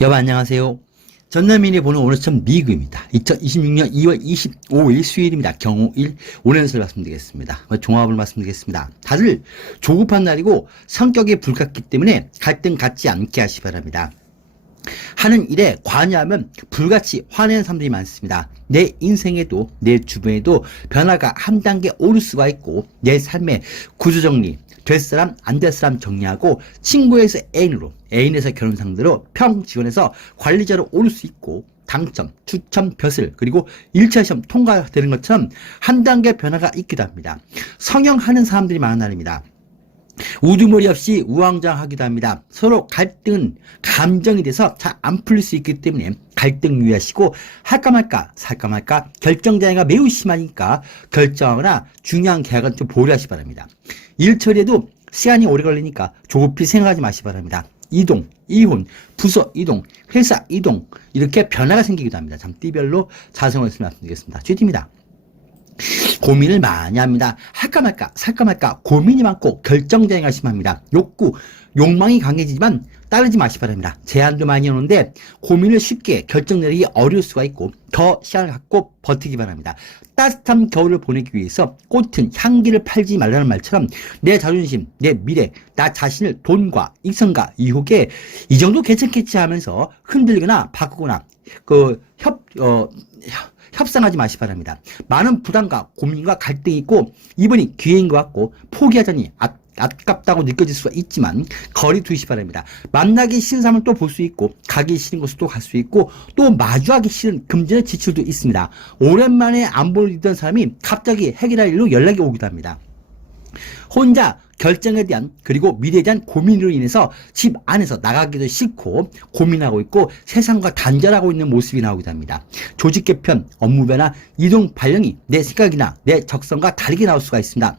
여러분 안녕하세요. 전남인이 보는 오늘 참 미국입니다. 2026년 2월 25일 수요일입니다. 경호일 오늘 연설 말씀드리겠습니다. 종합을 말씀드리겠습니다. 다들 조급한 날이고 성격이 불같기 때문에 갈등 갖지 않게 하시 바랍니다. 하는 일에 관여하면 불같이 화내는 사람들이 많습니다. 내 인생에도 내 주변에도 변화가 한 단계 오를 수가 있고 내 삶의 구조정리, 될 사람 안 될 사람 정리하고 친구에서 애인으로, 애인에서 결혼 상대로 평 직원에서 관리자로 오를 수 있고 당첨, 추첨, 벼슬 그리고 1차 시험 통과되는 것처럼 한 단계 변화가 있기도 합니다. 성형하는 사람들이 많은 날입니다. 우두머리 없이 우왕좌왕하기도 합니다. 서로 갈등은 감정이 돼서 잘 안 풀릴 수 있기 때문에 갈등 유의하시고 할까 말까 살까 말까 결정장애가 매우 심하니까 결정하거나 중요한 계약은 좀 보류하시 바랍니다. 일 처리에도 시간이 오래 걸리니까 조급히 생각하지 마시 바랍니다. 이동, 이혼, 부서 이동, 회사 이동 이렇게 변화가 생기기도 합니다. 참 띠별로 자성을 말씀드리겠습니다. 쥐띠입니다. 고민을 많이 합니다. 할까 말까 살까 말까 고민이 많고 결정장애가 심합니다. 욕망이 강해지지만 따르지 마시 바랍니다. 제한도 많이 오는데 고민을 쉽게 결정 내리기 어려울 수가 있고 더 시간을 갖고 버티기 바랍니다. 따뜻한 겨울을 보내기 위해서 꽃은 향기를 팔지 말라는 말처럼 내 자존심, 내 미래, 나 자신을 돈과 이성과 유혹에 이 정도 괜찮겠지 하면서 흔들거나 바꾸거나 협상하지 마시 바랍니다. 많은 부담과 고민과 갈등이 있고 이번이 기회인 것 같고 포기하자니 아깝다고 느껴질 수가 있지만 거리 두시 바랍니다. 만나기 싫은 사람은 또 볼 수 있고 가기 싫은 곳을 또 갈 수 있고 또 마주하기 싫은 금전의 지출도 있습니다. 오랜만에 안 보이던 사람이 갑자기 해결할 일로 연락이 오기도 합니다. 혼자 결정에 대한 그리고 미래에 대한 고민으로 인해서 집 안에서 나가기도 싫고 고민하고 있고 세상과 단절하고 있는 모습이 나오기도 합니다. 조직 개편, 업무 변화, 이동 발령이 내 생각이나 내 적성과 다르게 나올 수가 있습니다.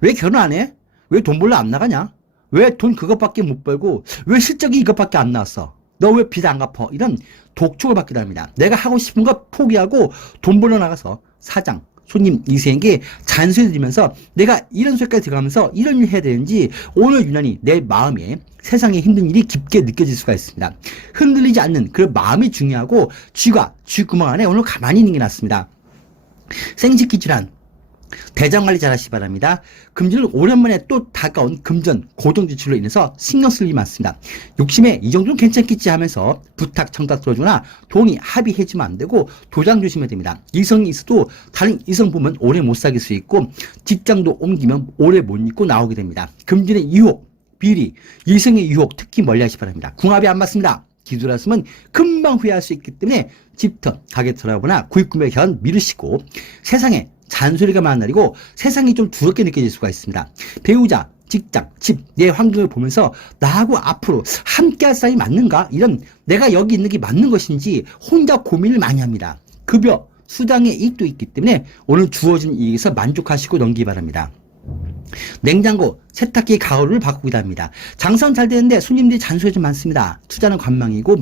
왜 결혼 안 해? 왜 돈 벌러 안 나가냐? 왜 돈 그것밖에 못 벌고 왜 실적이 이것밖에 안 나왔어? 너 왜 빚 안 갚아? 이런 독촉을 받기도 합니다. 내가 하고 싶은 거 포기하고 돈 벌러 나가서 사장, 손님 이세에게 잔소리 드리면서 내가 이런 소리까지 들어가면서 이런 일 해야 되는지 오늘 유난히 내 마음에 세상에 힘든 일이 깊게 느껴질 수가 있습니다. 흔들리지 않는 그 마음이 중요하고 쥐구멍 안에 오늘 가만히 있는 게 낫습니다. 생식기 질환 대장관리 잘 하시기 바랍니다. 금전은 오랜만에 또 다가온 금전 고정지출로 인해서 신경 쓸 일이 많습니다. 욕심에 이 정도는 괜찮겠지 하면서 부탁 청탁 들어주나 돈이 합의해주면 안 되고 도장 조심해야 됩니다. 이성이 있어도 다른 이성 보면 오래 못 사귈 수 있고 직장도 옮기면 오래 못 있고 나오게 됩니다. 금전의 유혹, 비리, 이성의 유혹 특히 멀리 하시기 바랍니다. 궁합이 안 맞습니다. 기술하시면 금방 후회할 수 있기 때문에 집터, 가게 들어가거나 구입 구매 견 미루시고 세상에 잔소리가 많은 날이고 세상이 좀 두렵게 느껴질 수가 있습니다. 배우자, 직장, 집, 내 환경을 보면서 나하고 앞으로 함께 할 사람이 맞는가? 이런 내가 여기 있는 게 맞는 것인지 혼자 고민을 많이 합니다. 급여, 수당의 이익도 있기 때문에 오늘 주어진 이익에서 만족하시고 넘기기 바랍니다. 냉장고, 세탁기 가구를 바꾸기도 합니다. 장사는 잘 되는데 손님들이 잔소리 좀 많습니다. 투자는 관망이고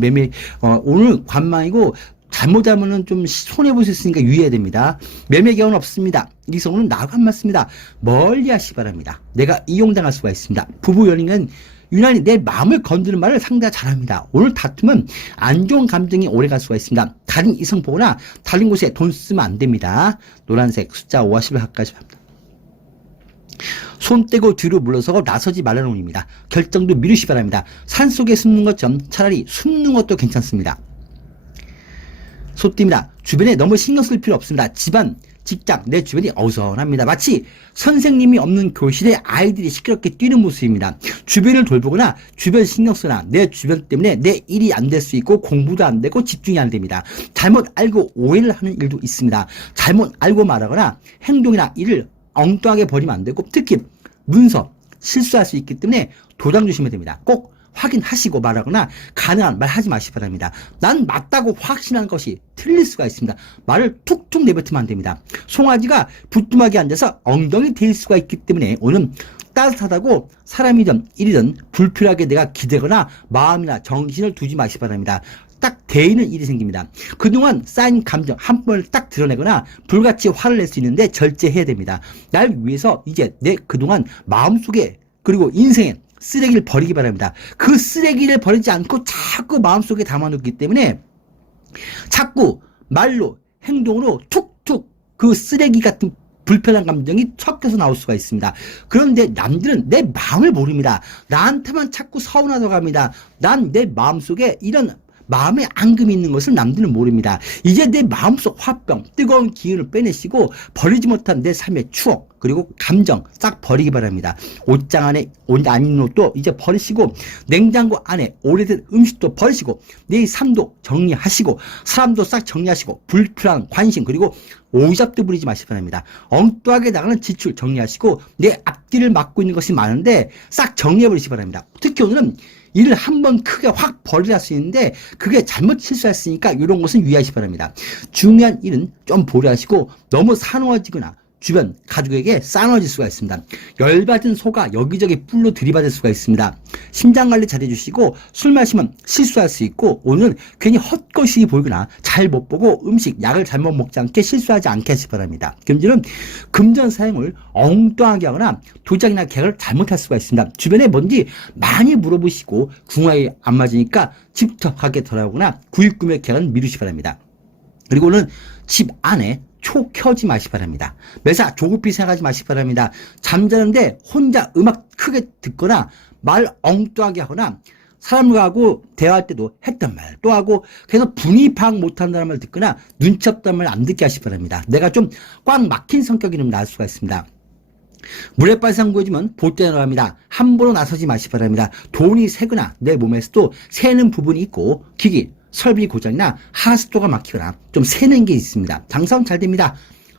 오늘 관망이고 잘못하면은 좀 손해볼 수 있으니까 유의해야 됩니다. 매매 경우는 없습니다. 이성은 나하고 안 맞습니다. 멀리 하시기 바랍니다. 내가 이용당할 수가 있습니다. 부부 연인은 유난히 내 마음을 건드는 말을 상대가 잘합니다. 오늘 다투면 안 좋은 감정이 오래 갈 수가 있습니다. 다른 이성 보거나 다른 곳에 돈 쓰면 안 됩니다. 노란색 숫자 50을 가까이 합니다. 손 떼고 뒤로 물러서고 나서지 말라는 의미입니다. 결정도 미루시 바랍니다. 산속에 숨는 것처럼 차라리 숨는 것도 괜찮습니다. 소띠입니다. 주변에 너무 신경 쓸 필요 없습니다. 집안, 직장, 내 주변이 어수선합니다. 마치 선생님이 없는 교실에 아이들이 시끄럽게 뛰는 모습입니다. 주변을 돌보거나 주변 신경 쓰나 내 주변 때문에 내 일이 안 될 수 있고 공부도 안 되고 집중이 안 됩니다. 잘못 알고 오해를 하는 일도 있습니다. 잘못 알고 말하거나 행동이나 일을 엉뚱하게 버리면 안 되고 특히 문서, 실수할 수 있기 때문에 도장 조심해야 됩니다. 꼭 확인하시고 말하거나 가능한 말 하지 마시기 바랍니다. 난 맞다고 확신한 것이 틀릴 수가 있습니다. 말을 툭툭 내뱉으면 안 됩니다. 송아지가 부뚜막에 앉아서 엉덩이 댈 수가 있기 때문에 오늘 따뜻하다고 사람이든 일이든 불필요하게 내가 기대거나 마음이나 정신을 두지 마시기 바랍니다. 딱 대이는 일이 생깁니다. 그동안 쌓인 감정 한 번을 딱 드러내거나 불같이 화를 낼 수 있는데 절제해야 됩니다. 날 위해서 이제 내 그동안 마음속에 그리고 인생에 쓰레기를 버리기 바랍니다. 그 쓰레기를 버리지 않고 자꾸 마음속에 담아놓기 때문에 자꾸 말로 행동으로 툭툭 그 쓰레기 같은 불편한 감정이 섞여서 나올 수가 있습니다. 그런데 남들은 내 마음을 모릅니다. 나한테만 자꾸 서운하다고 합니다. 난 내 마음속에 이런 마음의 앙금이 있는 것을 남들은 모릅니다. 이제 내 마음속 화병, 뜨거운 기운을 빼내시고 버리지 못한 내 삶의 추억, 그리고 감정 싹 버리기 바랍니다. 옷장 안에 옷 안 입는 옷도 이제 버리시고, 냉장고 안에 오래된 음식도 버리시고, 내 삶도 정리하시고, 사람도 싹 정리하시고, 불필요한 관심, 그리고 오잡도 부리지 마시기 바랍니다. 엉뚱하게 나가는 지출 정리하시고, 내 앞뒤를 막고 있는 것이 많은데 싹 정리해버리시기 바랍니다. 특히 오늘은 일을 한번 크게 확 버리라 할 수 있는데 그게 잘못 실수했으니까 이런 것은 유의하시기 바랍니다. 중요한 일은 좀 보류하시고, 너무 사나워지거나 주변 가족에게 싸워질 수가 있습니다. 열받은 소가 여기저기 뿔로 들이받을 수가 있습니다. 심장관리 잘 해주시고, 술 마시면 실수할 수 있고, 오늘은 괜히 헛것이 보이거나 잘 못 보고 음식, 약을 잘못 먹지 않게 실수하지 않게 하시기 바랍니다. 금전은 금전 사용을 엉뚱하게 하거나 도장이나 계약을 잘못할 수가 있습니다. 주변에 뭔지 많이 물어보시고 궁합이 안 맞으니까 집부터 가게 돌아오거나 구입구매 계약은 미루시기 바랍니다. 그리고 오늘 집 안에 초 켜지 마시기 바랍니다. 매사 조급히 생각하지 마시기 바랍니다. 잠자는데 혼자 음악 크게 듣거나 말 엉뚱하게 하거나 사람하고 대화할 때도 했던 말 또 하고, 그래서 분위 파악 못한다는 말 듣거나 눈치 없다는 말 안 듣게 하시기 바랍니다. 내가 좀 꽉 막힌 성격이 좀 나올 수가 있습니다. 물에 빨상 구해주면 보떼어 나갑니다. 함부로 나서지 마시기 바랍니다. 돈이 새거나 내 몸에서도 새는 부분이 있고, 기기 설비 고장이나 하수도가 막히거나 좀 새는 게 있습니다. 장사는 잘 됩니다.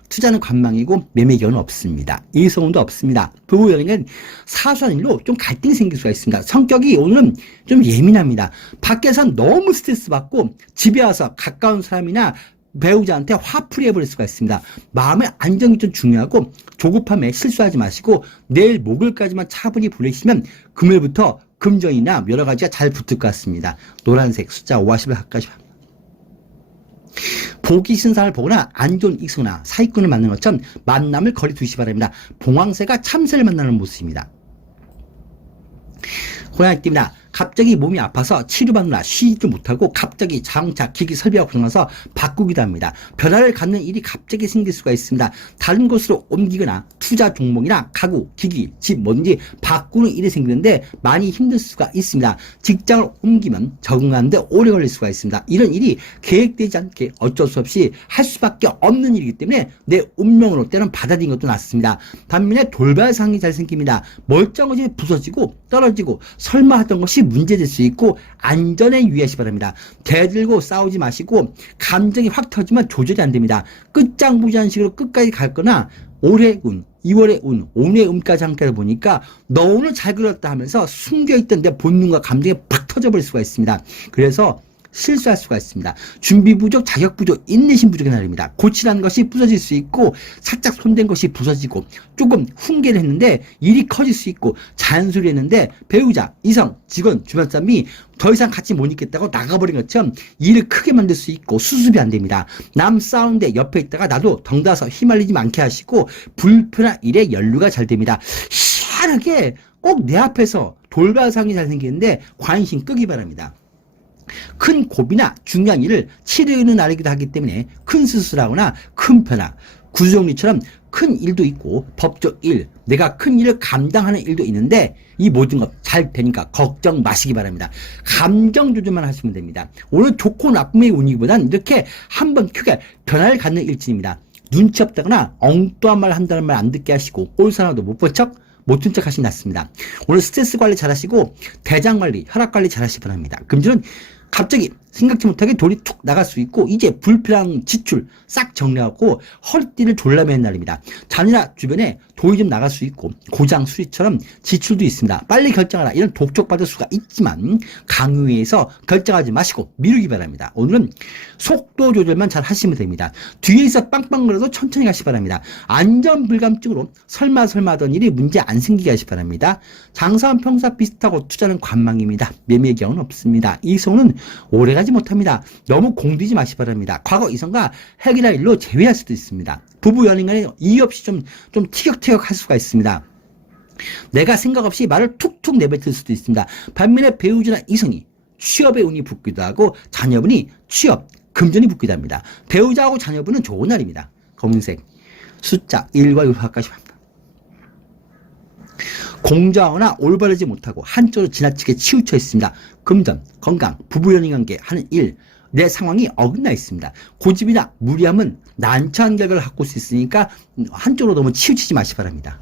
투자는 관망이고 매매 기회는 없습니다. 이성운도 없습니다. 부부 연인은 사소한 일로 좀 갈등이 생길 수가 있습니다. 성격이 오늘은 좀 예민합니다. 밖에선 너무 스트레스 받고 집에 와서 가까운 사람이나 배우자한테 화풀이 해버릴 수가 있습니다. 마음의 안정이 좀 중요하고, 조급함에 실수하지 마시고 내일 목요일까지만 차분히 보내시면 금요일부터 금전이나 여러 가지가 잘 붙을 것 같습니다. 노란색 숫자 50을 가까이. 복이 신상을 보거나 안 좋은 익수나 사기꾼을 만나는 것처럼 만남을 거리 두시기 바랍니다. 봉황새가 참새를 만나는 모습입니다. 호랑이띠입니다. 갑자기 몸이 아파서 치료받느라 쉬지도 못하고 갑자기 자동차 기기 설비가 고장나서 바꾸기도 합니다. 변화를 갖는 일이 갑자기 생길 수가 있습니다. 다른 곳으로 옮기거나 투자 종목이나 가구, 기기, 집 뭐든지 바꾸는 일이 생기는데 많이 힘들 수가 있습니다. 직장을 옮기면 적응하는데 오래 걸릴 수가 있습니다. 이런 일이 계획되지 않게 어쩔 수 없이 할 수밖에 없는 일이기 때문에 내 운명으로 때는 받아들인 것도 낫습니다. 반면에 돌발상이 잘 생깁니다. 멀쩡하게 부서지고 떨어지고 설마 하던 것이 문제될 수 있고, 안전에 유의하시기 바랍니다. 대들고 싸우지 마시고, 감정이 확 터지면 조절이 안 됩니다. 끝장부지한 식으로 끝까지 갈 거나, 올해 운, 2월의 운, 오늘의 운까지 함께 보니까 너 오늘 잘 그렸다 하면서 숨겨있던 내 본능과 감정이 팍 터져버릴 수가 있습니다. 그래서 실수할 수가 있습니다. 준비 부족, 자격 부족, 인내심 부족의 날입니다. 고치라는 것이 부서질 수 있고, 살짝 손댄 것이 부서지고, 조금 훈계를 했는데 일이 커질 수 있고, 잔소리 했는데 배우자, 이성, 직원, 주변 사람이 더 이상 같이 못 있겠다고 나가버린 것처럼 일을 크게 만들 수 있고 수습이 안 됩니다. 남 싸우는데 옆에 있다가 나도 덩달아서 휘말리지 않게 하시고, 불편한 일에 연루가 잘 됩니다. 희한하게 꼭 내 앞에서 돌발상이 잘 생기는데 관심 끄기 바랍니다. 큰 고비나 중요한 일을 치르는 날이기도 하기 때문에 큰 수술하거나 큰 변화, 구조정리처럼 큰 일도 있고 법적 일, 내가 큰 일을 감당하는 일도 있는데 이 모든 것 잘 되니까 걱정 마시기 바랍니다. 감정 조절만 하시면 됩니다. 오늘 좋고 나쁨의 운이기보단 이렇게 한번 크게 변화를 갖는 일진입니다. 눈치 없다거나 엉뚱한 말 한다는 말 안 듣게 하시고 꼴사나도 못 본 척, 못한 척 하시면 낫습니다. 오늘 스트레스 관리 잘 하시고 대장 관리, 혈압 관리 잘 하시기 바랍니다. 금주는 갑자기 생각지 못하게 돈이 툭 나갈 수 있고, 이제 불필요한 지출 싹 정리하고 허리띠를 졸라매는 날입니다. 자녀나 주변에 돈이 좀 나갈 수 있고, 고장 수리처럼 지출도 있습니다. 빨리 결정하라, 이런 독촉받을 수가 있지만 강요에서 결정하지 마시고 미루기 바랍니다. 오늘은 속도 조절만 잘 하시면 됩니다. 뒤에서 빵빵 걸어도 천천히 가시기 바랍니다. 안전불감증으로 설마 하던 일이 문제 안 생기게 하시기 바랍니다. 장사는 평사 비슷하고 투자는 관망입니다. 매매 경우는 없습니다. 이성은 오래가지 못합니다. 너무 공들이지 마시기 바랍니다. 과거 이성과 핵이나 일로 제외할 수도 있습니다. 부부 연인 간에 이유 없이 좀 티격태격 할 수가 있습니다. 내가 생각 없이 말을 툭툭 내뱉을 수도 있습니다. 반면에 배우자나 이성이 취업의 운이 붙기도 하고 자녀분이 취업, 금전이 붙기도 합니다. 배우자하고 자녀분은 좋은 날입니다. 검은색 숫자 1과 6까지 합니다. 공정하거나 올바르지 못하고 한쪽으로 지나치게 치우쳐 있습니다. 금전, 건강, 부부 연인관계 하는 일, 내 상황이 어긋나 있습니다. 고집이나 무리함은 난처한 결과를 갖고 올 수 있으니까 한쪽으로 너무 치우치지 마시기 바랍니다.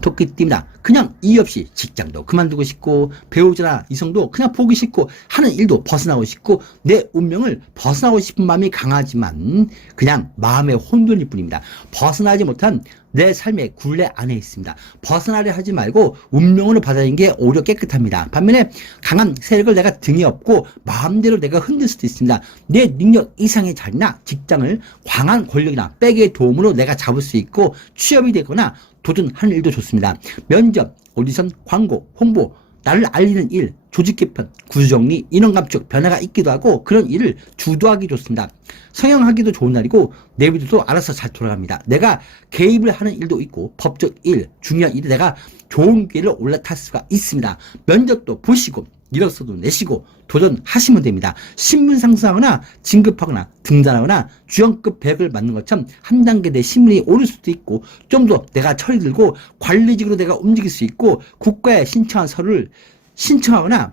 토끼띠입니다. 그냥 이유 없이 직장도 그만두고 싶고 배우자나 이성도 그냥 보기 싫고 하는 일도 벗어나고 싶고 내 운명을 벗어나고 싶은 마음이 강하지만 그냥 마음의 혼돈일 뿐입니다. 벗어나지 못한 내 삶의 굴레 안에 있습니다. 벗어나려 하지 말고 운명으로 받아들이는 게 오히려 깨끗합니다. 반면에 강한 세력을 내가 등에 업고 마음대로 내가 흔들 수도 있습니다. 내 능력 이상의 자리나 직장을 강한 권력이나 백의 도움으로 내가 잡을 수 있고 취업이 되거나 도전하는 일도 좋습니다. 면접, 오디션, 광고, 홍보, 나를 알리는 일, 조직 개편, 구조정리, 인원 감축, 변화가 있기도 하고 그런 일을 주도하기 좋습니다. 성형하기도 좋은 날이고 내비둬도 알아서 잘 돌아갑니다. 내가 개입을 하는 일도 있고 법적 일, 중요한 일에 내가 좋은 기회를 올라탈 수가 있습니다. 면접도 보시고 일어서도 내시고 도전하시면 됩니다. 신분 상승하거나 진급하거나 등단하거나 주연급 배역을 맡는 것처럼 한 단계 내 신분이 오를 수도 있고 좀 더 내가 철이 들고 관리직으로 내가 움직일 수 있고 국가에 신청한 서류를 신청하거나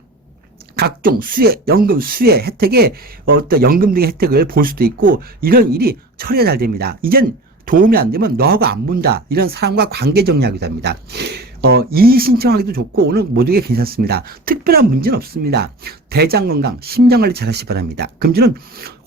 각종 수혜, 연금 수혜 혜택에 어떤 연금 등의 혜택을 볼 수도 있고 이런 일이 처리가 잘 됩니다. 이젠 도움이 안 되면 너하고 안 본다. 이런 사람과 관계 정리하기도 합니다. 이의 신청하기도 좋고 오늘 모두게 괜찮습니다. 특별한 문제는 없습니다. 대장 건강, 심장 관리 잘 하시기 바랍니다. 금주는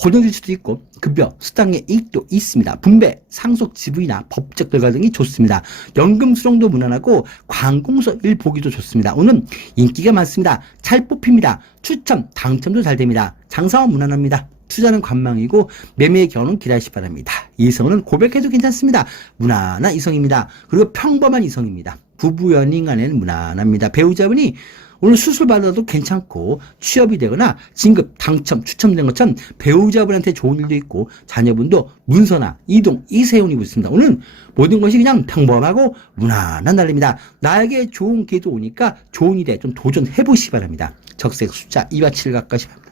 고정될 수도 있고 급여, 수당의 이익도 있습니다. 분배, 상속 지분이나 법적 결과 등이 좋습니다. 연금 수령도 무난하고 관공서 일 보기도 좋습니다. 오늘 인기가 많습니다. 잘 뽑힙니다. 추첨, 당첨도 잘 됩니다. 장사원 무난합니다. 투자는 관망이고 매매의 경우는 기다리시 바랍니다. 이성은 고백해도 괜찮습니다. 무난한 이성입니다. 그리고 평범한 이성입니다. 부부 연인 간에는 무난합니다. 배우자분이 오늘 수술 받아도 괜찮고 취업이 되거나 진급, 당첨, 추첨된 것처럼 배우자분한테 좋은 일도 있고 자녀분도 문서나 이동, 이세운이 붙습니다. 오늘 모든 것이 그냥 평범하고 무난한 날입니다. 나에게 좋은 기회도 오니까 좋은 일에 좀 도전해 보시기 바랍니다. 적색 숫자 2와 7 가까이 합니다.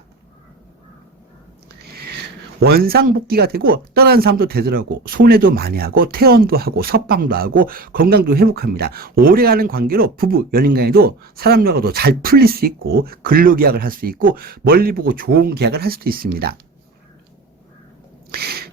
원상복귀가 되고 떠난 사람도 되더라고 손해도 많이 하고 퇴원도 하고 석방도 하고 건강도 회복합니다. 오래가는 관계로 부부 연인간에도 사람들과도 잘 풀릴 수 있고 근로계약을 할 수 있고 멀리 보고 좋은 계약을 할 수도 있습니다.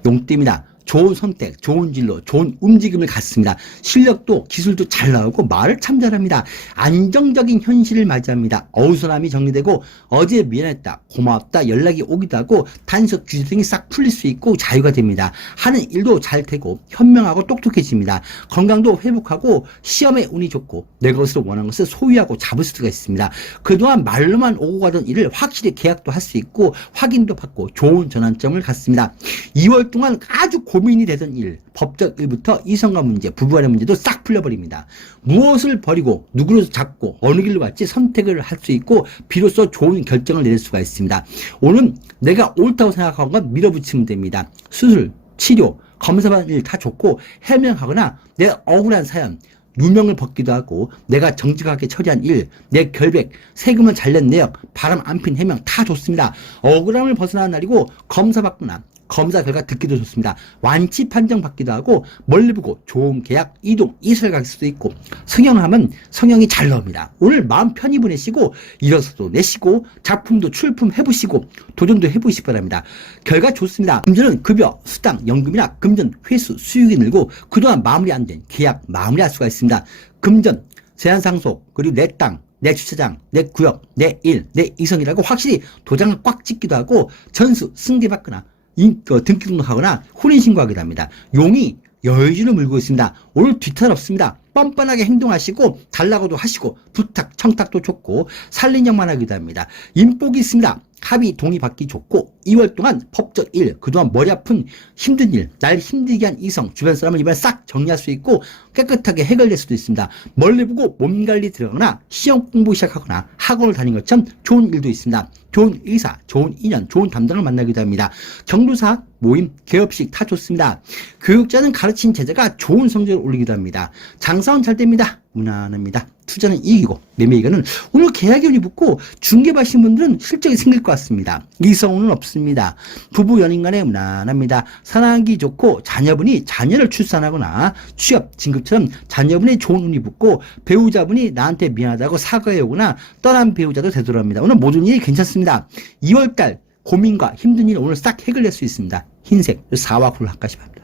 용띠입니다. 좋은 선택, 좋은 진로, 좋은 움직임을 갖습니다. 실력도 기술도 잘 나오고 말을 참 잘합니다. 안정적인 현실을 맞이합니다. 어수선함이 정리되고 어제 미안했다, 고맙다 연락이 오기도 하고 단속 규제 등이 싹 풀릴 수 있고 자유가 됩니다. 하는 일도 잘 되고 현명하고 똑똑해집니다. 건강도 회복하고 시험에 운이 좋고 내 것으로 원하는 것을 소유하고 잡을 수가 있습니다. 그동안 말로만 오고 가던 일을 확실히 계약도 할 수 있고 확인도 받고 좋은 전환점을 갖습니다. 2월 동안 아주 고민이 되던 일, 법적 일부터 이성과 문제, 부부간의 문제도 싹 풀려버립니다. 무엇을 버리고 누구를 잡고 어느 길로 갈지 선택을 할 수 있고 비로소 좋은 결정을 내릴 수가 있습니다. 오늘 내가 옳다고 생각한 건 밀어붙이면 됩니다. 수술, 치료, 검사받는 일 다 좋고 해명하거나 내 억울한 사연, 누명을 벗기도 하고 내가 정직하게 처리한 일, 내 결백, 세금을 잘 낸 내역, 바람 안 핀 해명 다 좋습니다. 억울함을 벗어나는 날이고 검사받거나 검사 결과 듣기도 좋습니다. 완치 판정 받기도 하고 멀리 보고 좋은 계약, 이동, 이설 갈 수도 있고 성형하면 성형이 잘 나옵니다. 오늘 마음 편히 보내시고 일어서도 내시고 작품도 출품해보시고 도전도 해보시기 바랍니다. 결과 좋습니다. 금전은 급여, 수당, 연금이나 금전, 회수, 수익이 늘고 그동안 마무리 안 된 계약 마무리할 수가 있습니다. 금전, 제한상속, 그리고 내 땅, 내 주차장, 내 구역, 내 일, 내 이성이라고 확실히 도장을 꽉 찍기도 하고 전수, 승계받거나 등기 등록하거나 혼인신고하기도 합니다. 용이 여유를 물고 있습니다. 오늘 뒤탈 없습니다. 뻔뻔하게 행동하시고 달라고도 하시고 부탁, 청탁도 좋고 살림형만 하기도 합니다. 인복이 있습니다. 합의 동의받기 좋고 2월 동안 법적 일, 그동안 머리 아픈 힘든 일, 날 힘들게 한 이성, 주변 사람을 이번에 싹 정리할 수 있고 깨끗하게 해결될 수도 있습니다. 멀리 보고 몸 관리 들어가거나 시험 공부 시작하거나 학원을 다닌 것처럼 좋은 일도 있습니다. 좋은 의사, 좋은 인연, 좋은 담당을 만나기도 합니다. 경조사, 모임, 개업식 다 좋습니다. 교육자는 가르친 제자가 좋은 성적을 올리기도 합니다. 장사원 잘 됩니다. 무난합니다. 투자는 이기고 매매이익은 오늘 계약이 운이 붙고 중개하신 분들은 실적이 생길 것 같습니다. 이성운은 없습니다. 부부 연인 간에 무난합니다. 사랑하기 좋고 자녀분이 자녀를 출산하거나 취업, 진급처럼 자녀분이 좋은 운이 붙고 배우자분이 나한테 미안하다고 사과해 오거나 떠난 배우자도 되돌아옵니다. 오늘 모든 일이 괜찮습니다. 2월달 고민과 힘든 일 오늘 싹 해결될 수 있습니다. 흰색 4와 9를 합가시 바랍니다.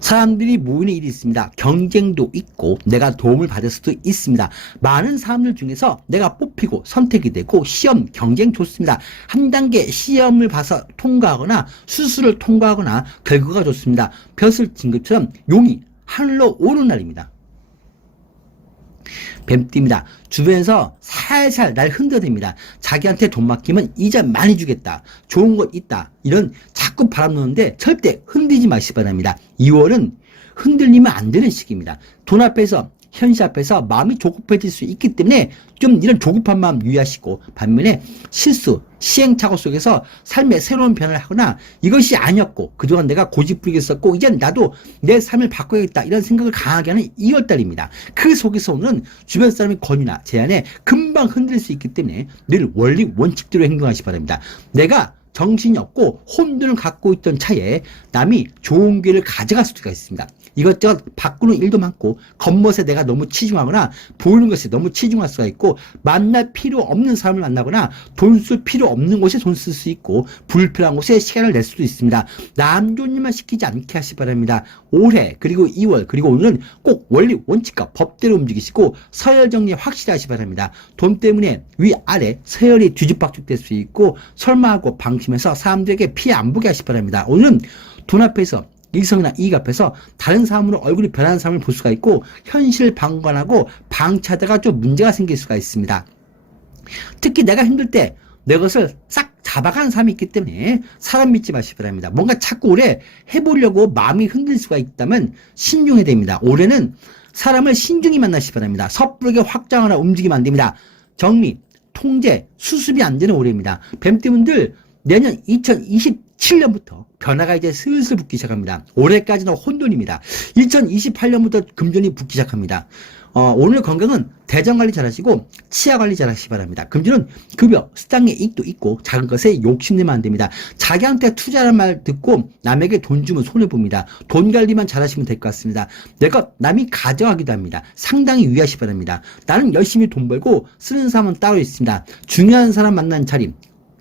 사람들이 모이는 일이 있습니다. 경쟁도 있고 내가 도움을 받을 수도 있습니다. 많은 사람들 중에서 내가 뽑히고 선택이 되고 시험 경쟁 좋습니다. 한 단계 시험을 봐서 통과하거나 수술을 통과하거나 결과가 좋습니다. 벼슬 진급처럼 용이 하늘로 오는 날입니다. 뱀띠입니다. 주변에서 살살 날 흔들어댑니다. 자기한테 돈 맡기면 이자 많이 주겠다. 좋은 것 있다. 이런 자꾸 바람 넣는데 절대 흔들지 마시기 바랍니다. 2월은 흔들리면 안 되는 시기입니다. 돈 앞에서 현실 앞에서 마음이 조급해질 수 있기 때문에 좀 이런 조급한 마음 유의하시고 반면에 실수, 시행착오 속에서 삶의 새로운 변화를 하거나 이것이 아니었고 그동안 내가 고집부리게 했었고 이젠 나도 내 삶을 바꿔야겠다 이런 생각을 강하게 하는 2월달입니다. 그 속에서 오는 주변 사람의 권유나 제안에 금방 흔들릴 수 있기 때문에 늘 원리 원칙대로 행동하시기 바랍니다. 내가 정신이 없고 혼돈을 갖고 있던 차에 남이 좋은 기회를 가져갈 수가 있습니다. 이것저것 바꾸는 일도 많고 겉멋에 내가 너무 치중하거나 보이는 것에 너무 치중할 수가 있고 만날 필요 없는 사람을 만나거나 돈 쓸 필요 없는 곳에 돈 쓸 수 있고 불필요한 곳에 시간을 낼 수도 있습니다. 남 좋은 일만 시키지 않게 하시기 바랍니다. 올해 그리고 2월 그리고 오늘은 꼭 원리 원칙과 법대로 움직이시고 서열 정리 확실히 하시기 바랍니다. 돈 때문에 위아래 서열이 뒤죽박죽 될 수 있고 설마하고 방심해서 사람들에게 피해 안 보게 하시기 바랍니다. 오늘은 돈 앞에서 이성이나 이익 앞에서 다른 사람으로 얼굴이 변하는 사람을 볼 수가 있고 현실 방관하고 방치하다가 좀 문제가 생길 수가 있습니다. 특히 내가 힘들 때 내 것을 싹 잡아가는 사람이 있기 때문에 사람 믿지 마시기 바랍니다. 뭔가 자꾸 올해 해보려고 마음이 흔들 수가 있다면 신중해야 됩니다. 올해는 사람을 신중히 만나시기 바랍니다. 섣부르게 확장하거나 움직이면 안 됩니다. 정리, 통제, 수습이 안 되는 올해입니다. 뱀띠분들 내년 2027년부터 변화가 이제 슬슬 붙기 시작합니다. 올해까지는 혼돈입니다. 2028년부터 금전이 붙기 시작합니다. 오늘 건강은 대장 관리 잘 하시고 치아 관리 잘 하시기 바랍니다. 금전은 급여, 수당의 이익도 있고 작은 것에 욕심내면 안 됩니다. 자기한테 투자라는 말 듣고 남에게 돈 주면 손해봅니다. 돈 관리만 잘 하시면 될 것 같습니다. 내 것 남이 가져가기도 합니다. 상당히 유의하시기 바랍니다. 나는 열심히 돈 벌고 쓰는 사람은 따로 있습니다. 중요한 사람 만난 자리,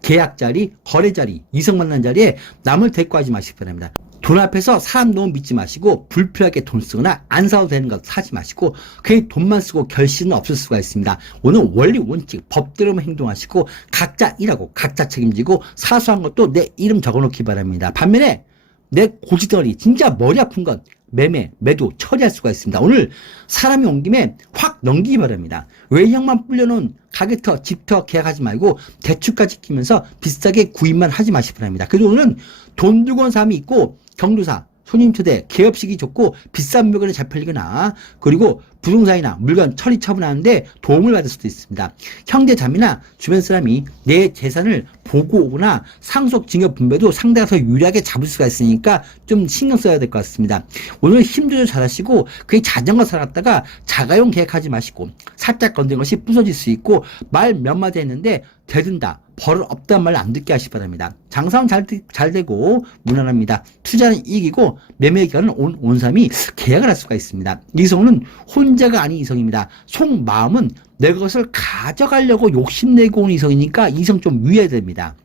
계약 자리, 거래 자리, 이성 만난 자리에 남을 데리고 하지 마시기 바랍니다. 돈 앞에서 사람 너무 믿지 마시고 불필요하게 돈 쓰거나 안 사도 되는 것 사지 마시고 그게 돈만 쓰고 결실은 없을 수가 있습니다. 오늘 원리 원칙 법대로만 행동하시고 각자 일하고 각자 책임지고 사소한 것도 내 이름 적어놓기 바랍니다. 반면에 내 고지덩어리 진짜 머리 아픈 것 매매, 매도 처리할 수가 있습니다. 오늘 사람이 온 김에 확 넘기기 바랍니다. 외형만 불려놓은 가게터, 집터 계약하지 말고 대출까지 끼면서 비싸게 구입만 하지 마시기 바랍니다. 그래도 오늘은 돈 들고 온 사람이 있고 경조사, 손님 초대, 개업식이 좋고 비싼 물건이 잘 팔리거나 그리고 부동산이나 물건 처리 처분하는데 도움을 받을 수도 있습니다. 형제 자매나 주변 사람이 내 재산을 보고 오거나 상속 증여 분배도 상대가 더 유리하게 잡을 수가 있으니까 좀 신경 써야 될 것 같습니다. 오늘 힘 조절 잘 하시고 그게 자전거 살았다가 자가용 계획하지 마시고 살짝 건든 것이 부서질 수 있고 말 몇 마디 했는데 되든다. 버릇 없다는 말 안 듣게 하시기 바랍니다. 장사는 잘 되고 무난합니다. 투자는 이익이고 매매 기간은 온 사람이 계약을 할 수가 있습니다. 이성은 혼자가 아닌 이성입니다. 속마음은 내 것을 가져가려고 욕심내고 온 이성이니까 이성 좀 유의해야 됩니다.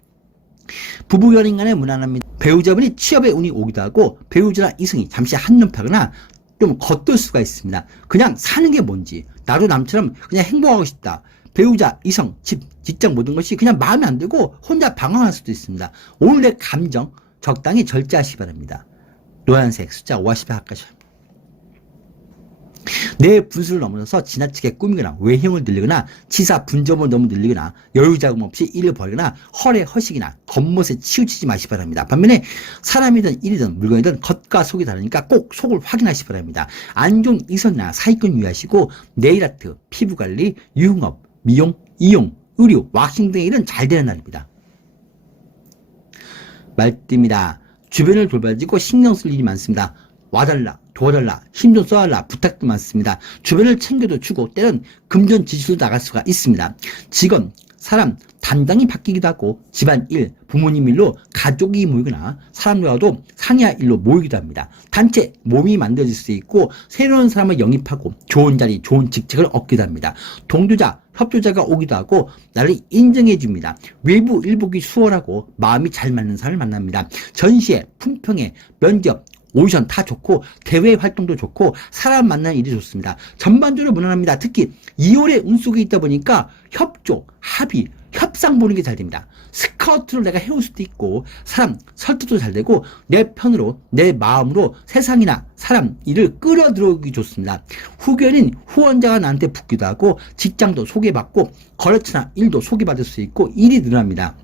부부 연인 간에 무난합니다. 배우자분이 취업에 운이 오기도 하고 배우자나 이성이 잠시 한눈 파거나 좀 겉돌 수가 있습니다. 그냥 사는 게 뭔지 나도 남처럼 그냥 행복하고 싶다. 배우자, 이성, 집, 직장 모든 것이 그냥 마음에 안 들고 혼자 방황할 수도 있습니다. 오늘 내 감정 적당히 절제하시기 바랍니다. 노란색 숫자 50에 합가시 내 분수를 넘어서서 지나치게 꾸미거나 외형을 늘리거나 치사 분점을 너무 늘리거나 여유자금 없이 일을 벌이거나 허례허식이나 겉멋에 치우치지 마시 바랍니다. 반면에 사람이든 일이든 물건이든 겉과 속이 다르니까 꼭 속을 확인하시 바랍니다. 안 좋은 이성이나 사기꾼 유의하시고 네일아트, 피부관리, 유흥업, 미용, 이용, 의류, 왁싱 등의 일은 잘 되는 날입니다. 말띠입니다. 주변을 돌봐주고 신경 쓸 일이 많습니다. 와달라, 도와달라, 힘 좀 써달라 부탁도 많습니다. 주변을 챙겨도 주고 때론 금전지수도 나갈 수가 있습니다. 직원, 사람, 담당이 바뀌기도 하고 집안일, 부모님 일로 가족이 모이거나 사람들과도 상야 일로 모이기도 합니다. 단체, 몸이 만들어질 수 있고 새로운 사람을 영입하고 좋은 자리, 좋은 직책을 얻기도 합니다. 동조자, 협조자가 오기도 하고 나를 인정해 줍니다. 외부 일복이 수월하고 마음이 잘 맞는 사람을 만납니다. 전시회, 품평회, 면접, 오디션 다 좋고 대외 활동도 좋고 사람 만나는 일이 좋습니다. 전반적으로 무난합니다. 특히 2월에 운 속에 있다 보니까 협조, 합의, 협상 보는 게 잘 됩니다. 스카우트로 내가 해올 수도 있고 사람 설득도 잘 되고 내 편으로 내 마음으로 세상이나 사람 일을 끌어들어오기 좋습니다. 후견인 후원자가 나한테 붙기도 하고 직장도 소개받고 거래처나 일도 소개받을 수 있고 일이 늘어납니다.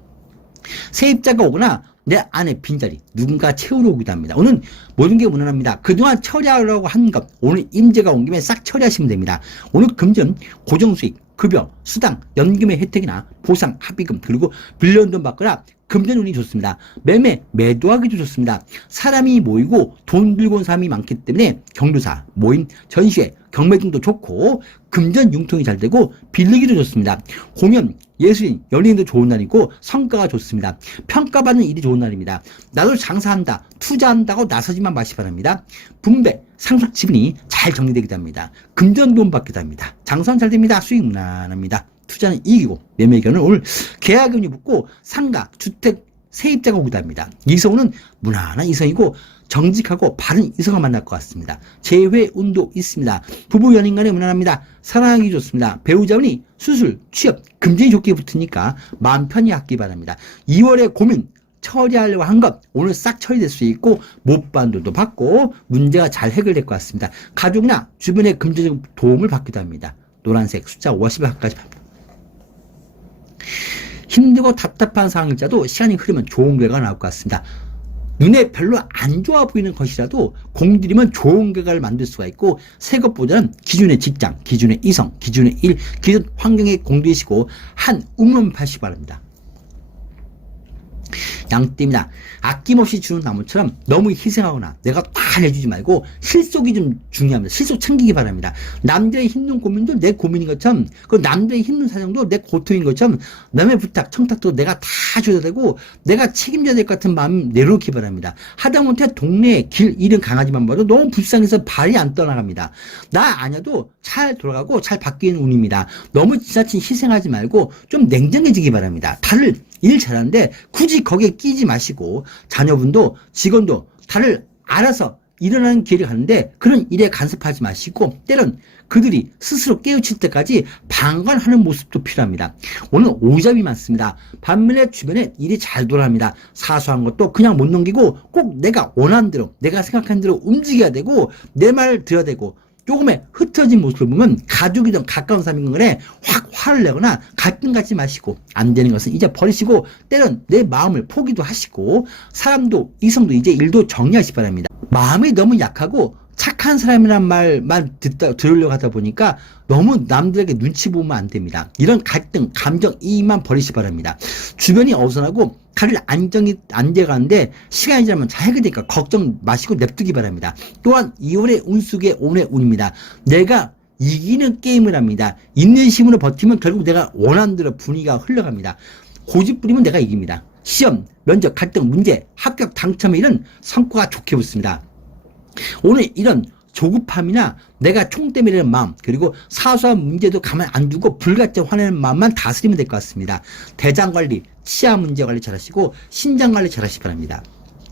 세입자가 오거나 내 안에 빈자리 누군가 채우러 오기도 합니다. 오늘 모든 게 무난합니다. 그동안 처리하려고 한 것 오늘 임재가 온 김에 싹 처리하시면 됩니다. 오늘 금전 고정수익 급여 수당 연금의 혜택이나 보상 합의금 그리고 빌려온 돈 받거나 금전 운이 좋습니다. 매매 매도하기도 좋습니다. 사람이 모이고 돈 들고 온 사람이 많기 때문에 경조사 모임 전시회 경매 등도 좋고 금전 융통이 잘 되고 빌리기도 좋습니다. 공연 예술인, 연예인도 좋은 날이고 성과가 좋습니다. 평가받는 일이 좋은 날입니다. 나도 장사한다, 투자한다고 나서지만 마시 바랍니다. 분배, 상속 지분이 잘 정리되기도 합니다. 금전 도움 받기도 합니다. 장사는 잘 됩니다. 수익 무난합니다. 투자는 이익이고 매매 의견은 오늘 계약운이 붙고 상가, 주택, 세입자가 오기도 합니다. 이성은 무난한 이성이고 정직하고 바른 이성을 만날 것 같습니다. 재회 운도 있습니다. 부부 연인 간에 무난합니다. 사랑하기 좋습니다. 배우자분이 수술, 취업, 금전이 좋게 붙으니까 마음 편히 하기 바랍니다. 2월에 고민 처리하려고 한 것 오늘 싹 처리될 수 있고 못 받은 돈도 받고 문제가 잘 해결될 것 같습니다. 가족이나 주변의 금전적 도움을 받기도 합니다. 노란색 숫자 50까지 받습니다. 힘들고 답답한 상황일자도 시간이 흐르면 좋은 결과가 나올 것 같습니다. 눈에 별로 안 좋아 보이는 것이라도 공들이면 좋은 결과를 만들 수가 있고 새 것보다는 기존의 직장, 기존의 이성, 기존의 일, 기존 환경에 공들이시고 한 움만 파시기 바랍니다. 양띠입니다. 아낌없이 주는 나무처럼 너무 희생하거나 내가 다 내주지 말고 실속이 좀 중요합니다. 실속 챙기기 바랍니다. 남들의 힘든 고민도 내 고민인 것처럼 그 남들의 힘든 사정도 내 고통인 것처럼 남의 부탁, 청탁도 내가 다 줘야 되고 내가 책임져야 될 것 같은 마음 내려놓기 바랍니다. 하다못해 동네에 길 잃은 강아지만 봐도 너무 불쌍해서 발이 안 떠나갑니다. 나 아니어도 잘 돌아가고 잘 바뀌는 운입니다. 너무 지나친 희생하지 말고 좀 냉정해지기 바랍니다. 다들 일 잘하는데 굳이 거기에 끼지 마시고 자녀분도 직원도 다들 알아서 일어나는 길을 가는데 그런 일에 간섭하지 마시고 때론 그들이 스스로 깨우칠 때까지 방관하는 모습도 필요합니다. 오늘 오잡이 많습니다. 반면에 주변에 일이 잘 돌아갑니다. 사소한 것도 그냥 못 넘기고 꼭 내가 원하는 대로 내가 생각하는 대로 움직여야 되고 내 말을 들어야 되고 조금의 흩어진 모습을 보면 가족이든 가까운 사람인 간에 확 화를 내거나 갈등 갖지 마시고 안 되는 것은 이제 버리시고 때론 내 마음을 포기도 하시고 사람도 이성도 이제 일도 정리하시 바랍니다. 마음이 너무 약하고 착한 사람이란 말만 들으려고 하다 보니까 너무 남들에게 눈치 보면 안 됩니다. 이런 갈등, 감정, 이익만 버리시 바랍니다. 주변이 어수선하고 다들 안돼가는데 시간이 지나면 잘 해결되니까 걱정 마시고 냅두기 바랍니다. 또한 2월의 운 속에 오늘의 운입니다. 내가 이기는 게임을 합니다. 인내심으로 버티면 결국 내가 원하는 대로 분위기가 흘러갑니다. 고집 부리면 내가 이깁니다. 시험, 면접, 갈등, 문제, 합격, 당첨 이런 성과가 좋게 붙습니다. 오늘 이런 조급함이나 내가 총 때리는 마음 그리고 사소한 문제도 가만 안 두고 불같이 화내는 마음만 다스리면 될 것 같습니다. 대장 관리, 치아 문제 관리 잘하시고 신장 관리 잘하시기 바랍니다.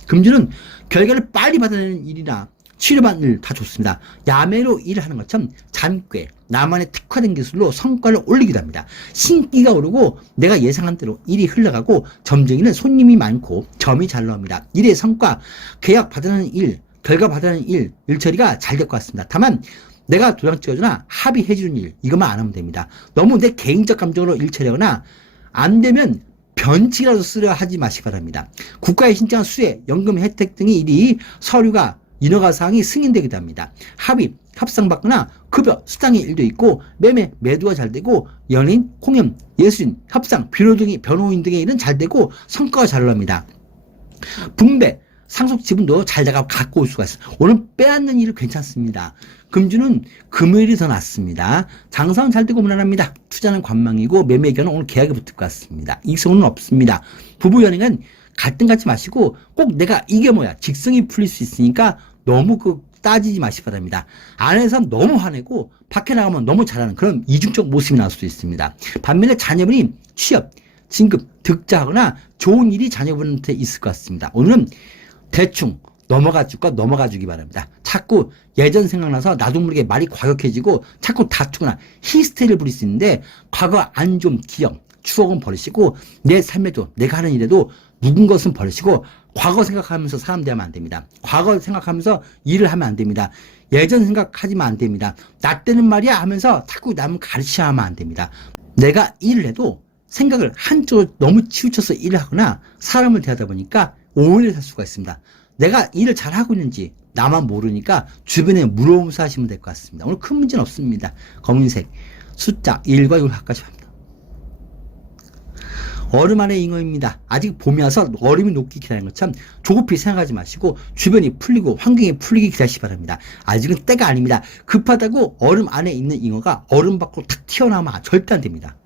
금주는 결과를 빨리 받아내는 일이나 치료받는 일 다 좋습니다. 야매로 일을 하는 것처럼 잔꾀, 나만의 특화된 기술로 성과를 올리기도 합니다. 신기가 오르고 내가 예상한 대로 일이 흘러가고 점쟁이는 손님이 많고 점이 잘 나옵니다. 일의 성과, 계약 받아내는 일, 결과 받아내는 일 처리가 잘 될 것 같습니다. 다만 내가 도장 찍어주나 합의해주는 일, 이것만 안 하면 됩니다. 너무 내 개인적 감정으로 일 처리하거나 안 되면 변칙이라도 쓰려 하지 마시기 바랍니다. 국가에 신청한 수혜, 연금 혜택 등의 일이 서류가 인허가 사항이 승인되기도 합니다. 합의, 협상받거나 급여, 수당의 일도 있고 매매, 매도가 잘 되고 연예인, 공연, 예술인, 협상, 변호인 등의 일은 잘 되고 성과가 잘 나옵니다. 분배, 상속 지분도 잘 갖고 올 수가 있어요. 오늘 빼앗는 일은 괜찮습니다. 금주는 금요일이 더 낫습니다. 장사는 잘 되고 무난합니다. 투자는 관망이고 매매 의견은 오늘 계약이 붙을 것 같습니다. 이성은 없습니다. 부부 연행은 갈등 갖지 마시고 꼭 내가 이게 뭐야 직성이 풀릴 수 있으니까 너무 따지지 마시기 바랍니다. 안에서 너무 화내고 밖에 나가면 너무 잘하는 그런 이중적 모습이 나올 수도 있습니다. 반면에 자녀분이 취업, 진급, 득자하거나 좋은 일이 자녀분한테 있을 것 같습니다. 오늘은 대충 넘어가 주기 바랍니다. 자꾸 예전 생각나서 나도 모르게 말이 과격해지고 자꾸 다투거나 히스테리를 부릴 수 있는데 과거 안 좋은 기억, 추억은 버리시고 내 삶에도 내가 하는 일에도 묵은 것은 버리시고 과거 생각하면서 사람 대하면 안 됩니다. 과거 생각하면서 일을 하면 안 됩니다. 예전 생각하지만 안 됩니다. 나 때는 말이야 하면서 자꾸 남 가르치려 하면 안 됩니다. 내가 일을 해도 생각을 한쪽으로 너무 치우쳐서 일을 하거나 사람을 대하다 보니까 오해를 살 수가 있습니다. 내가 일을 잘하고 있는지 나만 모르니까 주변에 물어보면서 하시면 될 것 같습니다. 오늘 큰 문제는 없습니다. 검은색 숫자 1과 6을 가까이 합니다. 얼음 안의 잉어입니다. 아직 봄이 와서 얼음이 녹기 기다리는 것처럼 조급히 생각하지 마시고 주변이 풀리고 환경이 풀리기 기다리시기 바랍니다. 아직은 때가 아닙니다. 급하다고 얼음 안에 있는 잉어가 얼음 밖으로 탁 튀어나오면 절대 안 됩니다.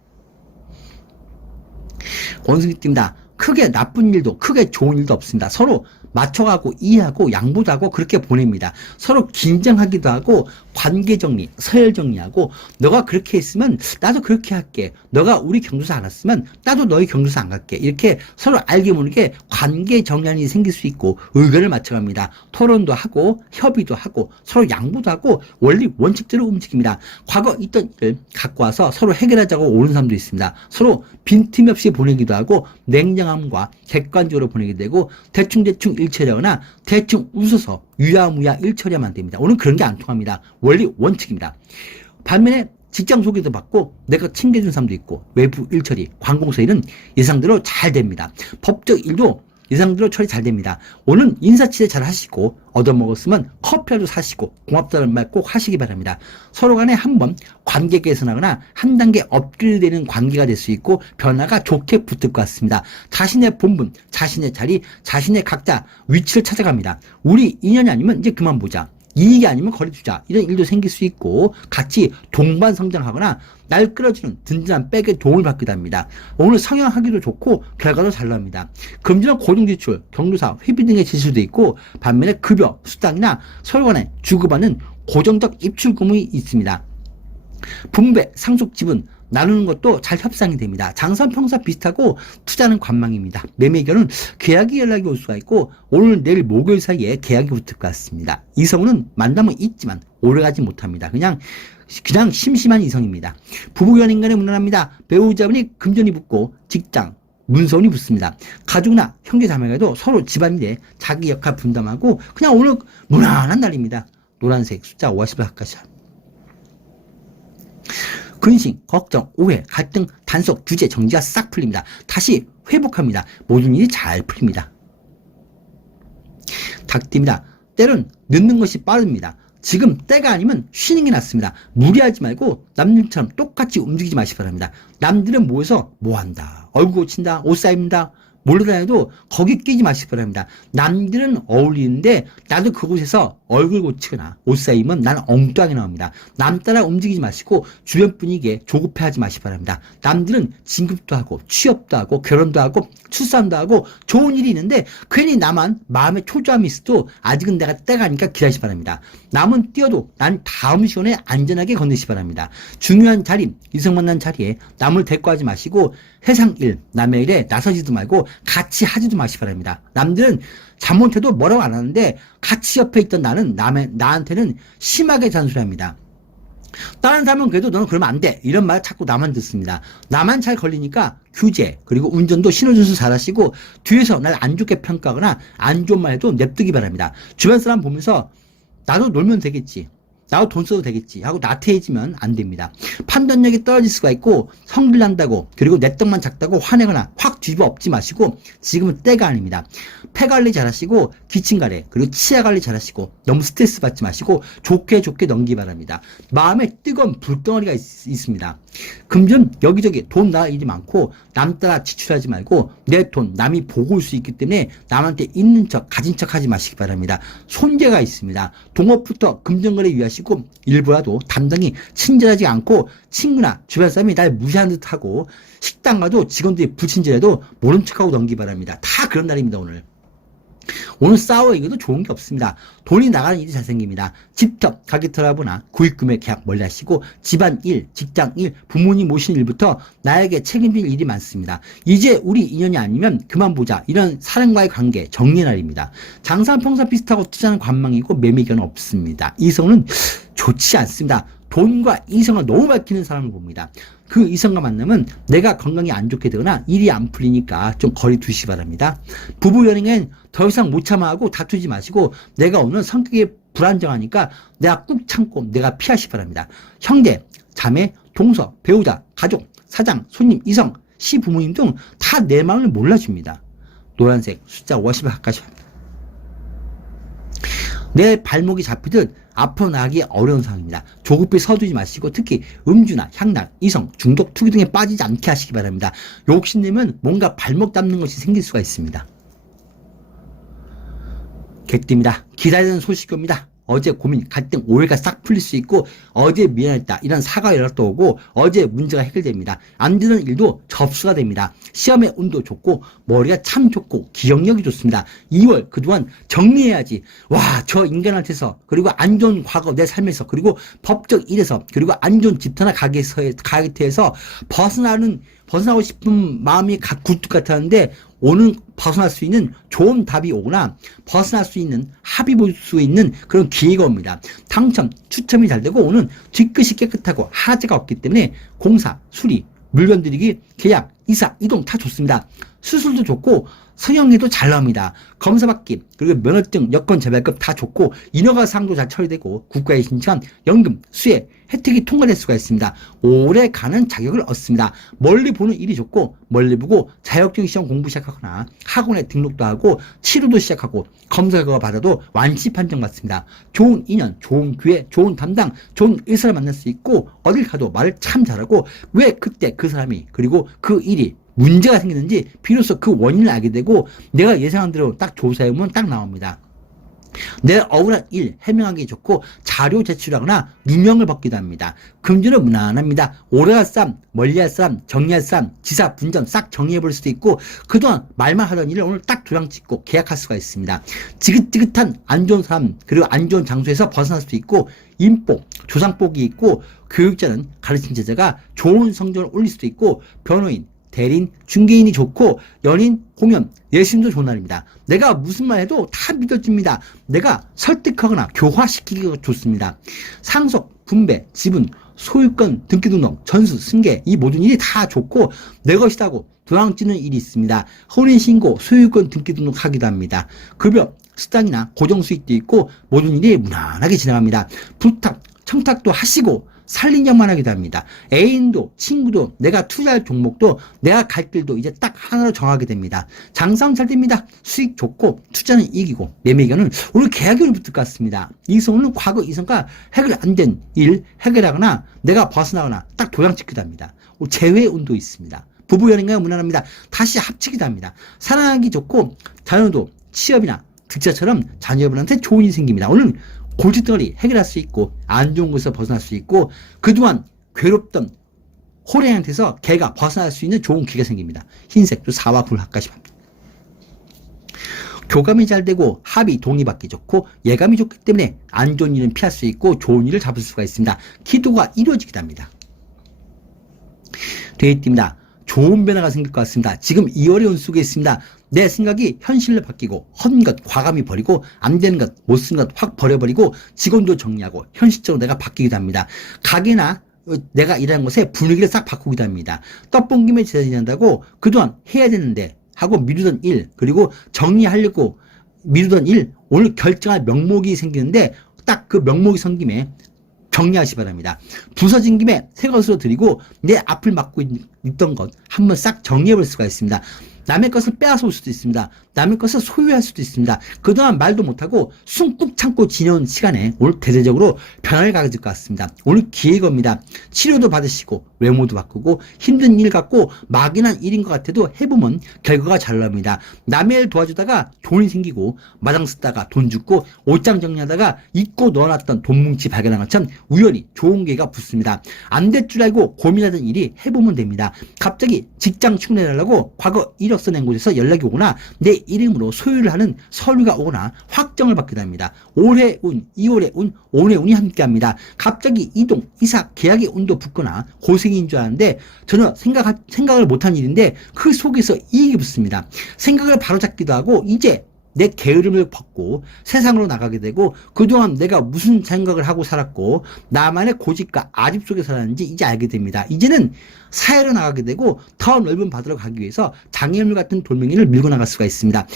원숭이띠입니다. 크게 나쁜 일도 크게 좋은 일도 없습니다. 서로 맞춰가고 이해하고 양보도 하고 그렇게 보냅니다. 서로 긴장하기도 하고 관계 정리, 서열 정리하고 너가 그렇게 했으면 나도 그렇게 할게. 너가 우리 경조사 안 왔으면 나도 너희 경조사 안 갈게. 이렇게 서로 알게 모르게 관계 정리이 생길 수 있고 의견을 맞춰갑니다. 토론도 하고 협의도 하고 서로 양보도 하고 원리 원칙대로 움직입니다. 과거 있던 일을 갖고 와서 서로 해결하자고 오는 사람도 있습니다. 서로 빈틈이 없이 보내기도 하고 냉정함과 객관적으로 보내게 되고 대충대충 일처리하거나 대충 웃어서 유야무야 일처리하면 안 됩니다. 오늘 그런 게 안 통합니다. 원리 원칙입니다. 반면에 직장 소개도 받고 내가 챙겨준 사람도 있고 외부 일처리, 관공서 일은 예상대로 잘 됩니다. 법적 일도 예상대로 처리 잘 됩니다. 오늘 인사치레 잘 하시고 얻어먹었으면 커피라도 사시고 고맙다는 말 꼭 하시기 바랍니다. 서로 간에 한번 관계 개선하거나 한 단계 업그레이드 되는 관계가 될 수 있고 변화가 좋게 붙을 것 같습니다. 자신의 본분, 자신의 자리, 자신의 각자 위치를 찾아갑니다. 우리 인연이 아니면 이제 그만 보자. 이익이 아니면 거리두자 이런 일도 생길 수 있고 같이 동반 성장하거나 날 끌어주는 든든한 백의 도움을 받기도 합니다. 오늘 성형하기도 좋고 결과도 잘 나옵니다. 금전은 고정지출, 경조사, 회비 등의 지출도 있고 반면에 급여, 수당이나 서로 간에 주고받는 고정적 입출금이 있습니다. 분배, 상속 지분 나누는 것도 잘 협상이 됩니다. 장사는 평사 비슷하고 투자는 관망입니다. 매매결은 계약이 연락이 올 수가 있고 오늘 내일 목요일 사이에 계약이 붙을 것 같습니다. 이성은 만남은 있지만 오래가지 못합니다. 그냥 심심한 이성입니다. 부부연인 간에 무난합니다. 배우자분이 금전이 붙고 직장, 문서운이 붙습니다. 가족이나 형제자매가도 서로 집안일에 자기 역할 분담하고 그냥 오늘 무난한 날입니다. 노란색 숫자 50을 가까이 근심, 걱정, 오해, 갈등, 단속, 규제, 정지가 싹 풀립니다. 다시 회복합니다. 모든 일이 잘 풀립니다. 닭띠입니다. 때론 늦는 것이 빠릅니다. 지금 때가 아니면 쉬는 게 낫습니다. 무리하지 말고 남들처럼 똑같이 움직이지 마시기 바랍니다. 남들은 모여서 뭐한다, 얼굴 고친다, 옷 사입니다. 몰려다녀도 거기 끼지 마시기 바랍니다. 남들은 어울리는데 나도 그곳에서 얼굴 고치거나 옷 사입으면 나는 엉뚱하게 나옵니다. 남 따라 움직이지 마시고 주변 분위기에 조급해하지 마시기 바랍니다. 남들은 진급도 하고 취업도 하고 결혼도 하고 출산도 하고 좋은 일이 있는데 괜히 나만 마음에 초조함이 있어도 아직은 내가 때가 아니까 기다리시기 바랍니다. 남은 뛰어도 난 다음 시간에 안전하게 건너시기 바랍니다. 중요한 자리, 이성 만난 자리에 남을 대꾸하지 마시고 세상 일, 남의 일에 나서지도 말고 같이 하지도 마시기 바랍니다. 남들은 잘못해도 뭐라고 안 하는데 같이 옆에 있던 나는 나한테는 심하게 잔소리합니다. 다른 사람은 그래도 너는 그러면 안 돼. 이런 말 자꾸 나만 듣습니다. 나만 잘 걸리니까 규제 그리고 운전도 신호준수 잘하시고 뒤에서 날 안 좋게 평가하거나 안 좋은 말 해도 냅두기 바랍니다. 주변 사람 보면서 나도 놀면 되겠지. 나도 돈 써도 되겠지 하고 나태해지면 안 됩니다. 판단력이 떨어질 수가 있고 성질 난다고 그리고 내 떡만 작다고 화내거나 확 뒤집어 엎지 마시고 지금은 때가 아닙니다. 폐 관리 잘하시고 기침 관리 그리고 치아 관리 잘하시고 너무 스트레스 받지 마시고 좋게 넘기기 바랍니다. 마음에 뜨거운 불덩어리가 있습니다. 금전 여기저기 돈 나갈 일이 많고 남 따라 지출하지 말고 내 돈 남이 보고 올 수 있기 때문에 남한테 있는 척 가진 척 하지 마시기 바랍니다. 손재가 있습니다. 동업부터 금전거래 유의하시고 일부라도 담당이 친절하지 않고 친구나 주변 사람이 날 무시하는 듯하고 식당 가도 직원들이 불친절해도 모른 척하고 넘기기 바랍니다. 다 그런 날입니다. 오늘 싸워 이겨도 좋은 게 없습니다. 돈이 나가는 일이 잘 생깁니다. 집터, 가게 털어보나 구입금액 계약 멀리 하시고 집안일, 직장일, 부모님 모시는 일부터 나에게 책임질 일이 많습니다. 이제 우리 인연이 아니면 그만 보자. 이런 사람과의 관계 정리의 날입니다. 장사는 평소 비슷하고 투자는 관망이고 매매견은 없습니다. 이성은 좋지 않습니다. 돈과 이성을 너무 밝히는 사람을 봅니다. 그 이성과 만나면 내가 건강이 안 좋게 되거나 일이 안 풀리니까 좀 거리 두시기 바랍니다. 부부 연행엔 더 이상 못 참아하고 다투지 마시고 내가 오늘 성격이 불안정하니까 내가 꾹 참고 내가 피하시기 바랍니다. 형제, 자매, 동서, 배우자, 가족, 사장, 손님, 이성, 시부모님 등 다 내 마음을 몰라줍니다. 노란색 숫자 50을 가까이 합니다. 내 발목이 잡히듯 앞으로 나가기 어려운 상황입니다. 조급히 서두르지 마시고 특히 음주나 향락, 이성, 중독, 투기 등에 빠지지 않게 하시기 바랍니다. 욕심내면 뭔가 발목 잡는 것이 생길 수가 있습니다. 객띠입니다. 기다리는 소식입니다. 어제 고민, 갈등, 오해가 싹 풀릴 수 있고 어제 미안했다 이런 사과 연락도 오고 어제 문제가 해결됩니다. 안 되는 일도 접수가 됩니다. 시험의 운도 좋고 머리가 참 좋고 기억력이 좋습니다. 2월 그동안 정리해야지. 와, 저 인간한테서 그리고 안 좋은 과거 내 삶에서 그리고 법적 일에서 그리고 안 좋은 집터나 가게에서 벗어나고 싶은 마음이 굴뚝 같았는데 오늘 벗어날 수 있는 좋은 답이 오거나 벗어날 수 있는 합의 볼 수 있는 그런 기회가 옵니다. 당첨, 추첨이 잘 되고 오늘 뒤끝이 깨끗하고 하자가 없기 때문에 공사, 수리, 물건 들이기, 계약, 이사, 이동 다 좋습니다. 수술도 좋고 성형에도 잘 나옵니다. 검사 받기, 그리고 면허증, 여권 재발급 다 좋고 인허가 사항도 잘 처리되고 국가에 신청한 연금, 수혜, 혜택이 통과될 수가 있습니다. 오래 가는 자격을 얻습니다. 멀리 보는 일이 좋고 멀리 보고 자격증 시험 공부 시작하거나 학원에 등록도 하고 치료도 시작하고 검사 결과 받아도 완치 판정 받습니다. 좋은 인연, 좋은 기회, 좋은 담당, 좋은 의사를 만날 수 있고 어딜 가도 말을 참 잘하고 왜 그때 그 사람이 그리고 그 일이 문제가 생기는지 비로소 그 원인을 알게 되고 내가 예상한 대로 딱 조사해보면 딱 나옵니다. 내 억울한 일 해명하기 좋고 자료 제출하거나 누명을 벗기도 합니다. 금전은 무난합니다. 오래갈 사람, 멀리할 사람, 정리할 사람, 지사, 분전 싹 정리해볼 수도 있고 그동안 말만 하던 일을 오늘 딱 도장 찍고 계약할 수가 있습니다. 지긋지긋한 안 좋은 사람 그리고 안 좋은 장소에서 벗어날 수도 있고 인복, 조상복이 있고 교육자는 가르친 제자가 좋은 성적을 올릴 수도 있고 변호인, 대리인, 중개인이 좋고 연인, 공연, 예심도 좋은 날입니다. 내가 무슨 말 해도 다 믿어줍니다. 내가 설득하거나 교화시키기가 좋습니다. 상속, 분배, 지분, 소유권, 등기등록, 전수, 승계 이 모든 일이 다 좋고 내 것이라고 도장찍는 일이 있습니다. 혼인신고, 소유권 등기등록하기도 합니다. 급여, 수당이나 고정수익도 있고 모든 일이 무난하게 진행합니다. 부탁, 청탁도 하시고 살림장만 하기도 합니다. 애인도 친구도 내가 투자할 종목도 내가 갈 길도 이제 딱 하나로 정하게 됩니다. 장사는 잘 됩니다. 수익 좋고 투자는 이기고 매매견은 오늘 계약이 오늘 붙을 것 같습니다. 이성은 과거 이성과 해결 안 된 일 해결하거나 내가 벗어나거나 딱 도장 찍기도 합니다. 재회 운도 있습니다. 부부 연인과 무난합니다. 다시 합치기도 합니다. 사랑하기 좋고 자녀도 취업이나 득자처럼 자녀분한테 좋은 일이 생깁니다. 오늘 골칫덩어리 해결할 수 있고 안 좋은 곳에서 벗어날 수 있고 그동안 괴롭던 호랭이한테서 걔가 벗어날 수 있는 좋은 기회가 생깁니다. 흰색도 4와 불 합까지 합니다. 교감이 잘 되고 합의 동의받기 좋고 예감이 좋기 때문에 안 좋은 일은 피할 수 있고 좋은 일을 잡을 수가 있습니다. 기도가 이루어지기도 합니다. 되어있습니다. 좋은 변화가 생길 것 같습니다. 지금 2월의 운 속에 있습니다. 내 생각이 현실로 바뀌고 헌 것 과감히 버리고 안 되는 것 못 쓴 것 확 버려버리고 직원도 정리하고 현실적으로 내가 바뀌기도 합니다. 가게나 내가 일하는 곳에 분위기를 싹 바꾸기도 합니다. 떡본 김에 제사 지낸다고 그동안 해야 되는데 하고 미루던 일 그리고 정리하려고 미루던 일 오늘 결정할 명목이 생기는데 딱 그 명목이 선 김에 정리하시 바랍니다. 부서진 김에 새 것으로 드리고 내 앞을 막고 있던 것 한번 싹 정리해 볼 수가 있습니다. 남의 것을 빼앗아 올 수도 있습니다. 남의 것을 소유할 수도 있습니다. 그동안 말도 못하고 숨꾹 참고 지내온 시간에 오늘 대대적으로 변화를 가질 것 같습니다. 오늘 기회 겁니다. 치료도 받으시고 외모도 바꾸고 힘든 일 같고 막연한 일인 것 같아도 해보면 결과가 잘 나옵니다. 남의 일 도와주다가 돈이 생기고 마당 쓰다가 돈 죽고 옷장 정리하다가 잊고 넣어놨던 돈 뭉치 발견한 것처럼 우연히 좋은 기회가 붙습니다. 안 될 줄 알고 고민하던 일이 해보면 됩니다. 갑자기 직장 출근해달라고 과거 이력서 낸 곳에서 연락이 오거나 내 이름으로 소유를 하는 서류가 오거나 확정을 받게 됩니다. 올해 운, 2월의 운, 올해 운이 함께합니다. 갑자기 이동, 이사, 계약의 운도 붙거나 고생인 줄 아는데 전혀 생각을 못한 일인데 그 속에서 이익이 붙습니다. 생각을 바로잡기도 하고 이제 내 게으름을 벗고 세상으로 나가게 되고 그동안 내가 무슨 생각을 하고 살았고 나만의 고집과 아집 속에 살았는지 이제 알게 됩니다. 이제는 사회로 나가게 되고 더 넓은 바다로 가기 위해서 장애물 같은 돌멩이를 밀고 나갈 수가 있습니다.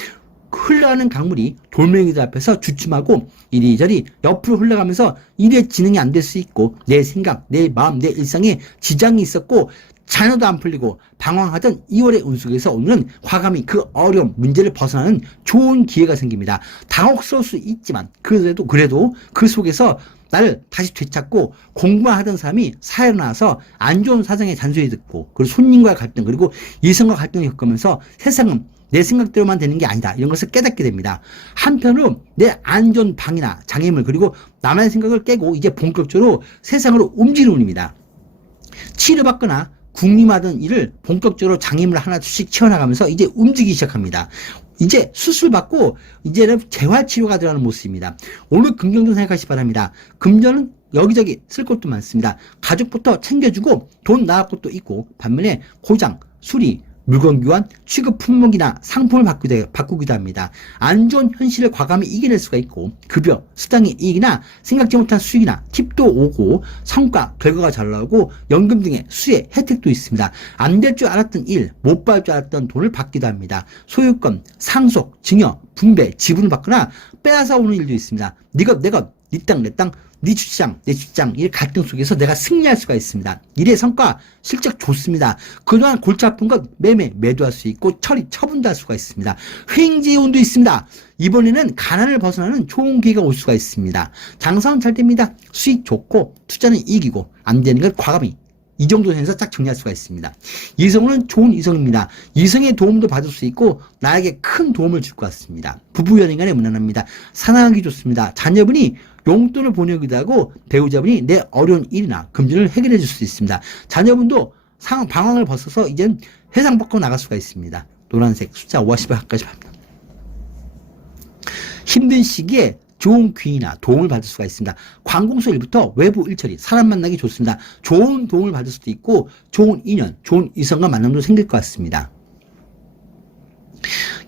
흘러가는 강물이 돌멩이들 앞에서 주춤하고 이리저리 옆으로 흘러가면서 일의 진행이 안 될 수 있고 내 생각, 내 마음, 내 일상에 지장이 있었고 자녀도 안 풀리고 방황하던 2월의 운 속에서 오늘은 과감히 그 어려운 문제를 벗어나는 좋은 기회가 생깁니다. 당혹스러울 수 있지만 그래도 그 속에서 나를 다시 되찾고 공부만 하던 사람이 사회로 나와서 안 좋은 사정에 잔소리 듣고 그리고 손님과의 갈등 그리고 이성과 갈등을 겪으면서 세상은 내 생각대로만 되는 게 아니다. 이런 것을 깨닫게 됩니다. 한편으로 내 안 좋은 방이나 장애물 그리고 남의 생각을 깨고 이제 본격적으로 세상으로 움직이는 운입니다. 치료받거나 궁림하던 일을 본격적으로 장애물 하나씩 채워나가면서 이제 움직이기 시작합니다. 이제 수술받고 이제는 재활치료가 들어가는 모습입니다. 오늘 긍정적으로 생각하시기 바랍니다. 금전은 여기저기 쓸 것도 많습니다. 가족부터 챙겨주고 돈 나갈 것도 있고 반면에 고장, 수리, 물건 교환, 취급 품목이나 상품을 바꾸기도 합니다. 안 좋은 현실을 과감히 이겨낼 수가 있고 급여, 수당의 이익이나 생각지 못한 수익이나 팁도 오고 성과, 결과가 잘 나오고 연금 등의 수혜, 혜택도 있습니다. 안 될 줄 알았던 일, 못 받을 줄 알았던 돈을 받기도 합니다. 소유권, 상속, 증여, 분배, 지분을 받거나 빼앗아 오는 일도 있습니다. 네 것, 내 것, 네 땅, 내 땅, 네 주장, 내 주장, 이 갈등 속에서 내가 승리할 수가 있습니다. 일의 성과, 실적 좋습니다. 그동안 골치 아픈 것 매도할 수 있고 처분도 할 수가 있습니다. 횡재의 운도 있습니다. 이번에는 가난을 벗어나는 좋은 기회가 올 수가 있습니다. 장사는 잘 됩니다. 수익 좋고 투자는 이기고 안 되는 걸 과감히 이 정도 선에서 딱 정리할 수가 있습니다. 이성은 좋은 이성입니다. 이성의 도움도 받을 수 있고 나에게 큰 도움을 줄 것 같습니다. 부부 연인 간에 무난합니다. 사랑하기 좋습니다. 자녀분이 용돈을 보내기도 하고 배우자분이 내 어려운 일이나 금전을 해결해 줄 수 있습니다. 자녀분도 방황을 벗어서 이젠 회상 밖으로 나갈 수가 있습니다. 노란색 숫자 50까지 합니다. 힘든 시기에 좋은 귀인이나 도움을 받을 수가 있습니다. 관공서 일부터 외부 일처리, 사람 만나기 좋습니다. 좋은 도움을 받을 수도 있고 좋은 인연, 좋은 이성과 만남도 생길 것 같습니다.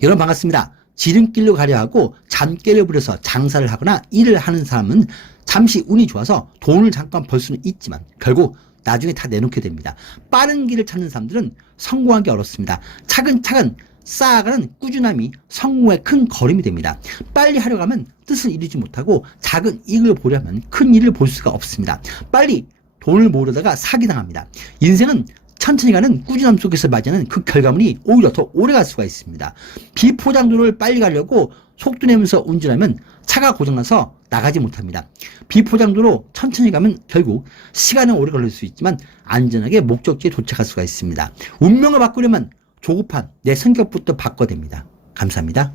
여러분 반갑습니다. 지름길로 가려 하고 잔꾀를 부려서 장사를 하거나 일을 하는 사람은 잠시 운이 좋아서 돈을 잠깐 벌 수는 있지만 결국 나중에 다 내놓게 됩니다. 빠른 길을 찾는 사람들은 성공하기 어렵습니다. 차근차근 쌓아가는 꾸준함이 성공의 큰 걸음이 됩니다. 빨리 하려고 하면 뜻을 이루지 못하고 작은 이익을 보려면 큰 일을 볼 수가 없습니다. 빨리 돈을 모으려다가 사기당합니다. 인생은 천천히 가는 꾸준함 속에서 맞이하는 그 결과물이 오히려 더 오래 갈 수가 있습니다. 비포장도로를 빨리 가려고 속도 내면서 운전하면 차가 고장나서 나가지 못합니다. 비포장도로 천천히 가면 결국 시간은 오래 걸릴 수 있지만 안전하게 목적지에 도착할 수가 있습니다. 운명을 바꾸려면 조급한 내 성격부터 바꿔야 됩니다. 감사합니다.